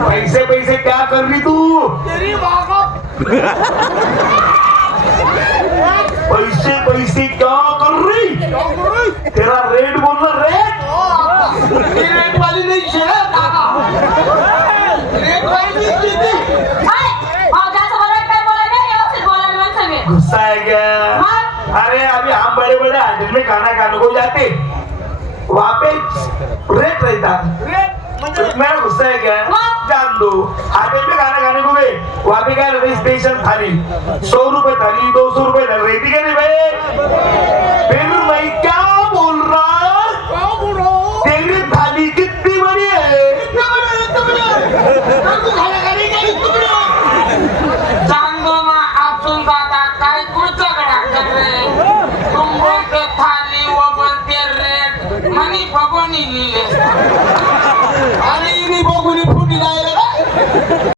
पैसे पैसे क्या कर रही तू? तेरी बाबा पैसे पैसे क्या कर रही? तेरा रेट बोलना, रेट. रेट वाली नहीं है काका, रेट वाली नहीं देती. गुस्सा है क्या? अरे अभी हम बड़े बड़े होटल में खाना खाने को जाते, वहाँ पे रेट रहता. रेट म्हणजे मेरा गुस्सा है क्या? जान दो. होटल में खाना खाने को गए, वहाँ पे क्या रहता? स्पेशल थाली 100 रुपए थाली, 200 रुपए थाली रहती क्या नहीं भाई? फिर मैं क्या बोल रहा? क्या बोल रहा हूँ? तेरी थाली कितनी बड़ी है? इतना बड़ा तू खाना खाने का इतना बड़ा. काय पुढचा गडा कर रे तुम बोलते थाली वो बोलते रेट मनी भगोनी लिहिले अरे इनी बघून फुटी जायला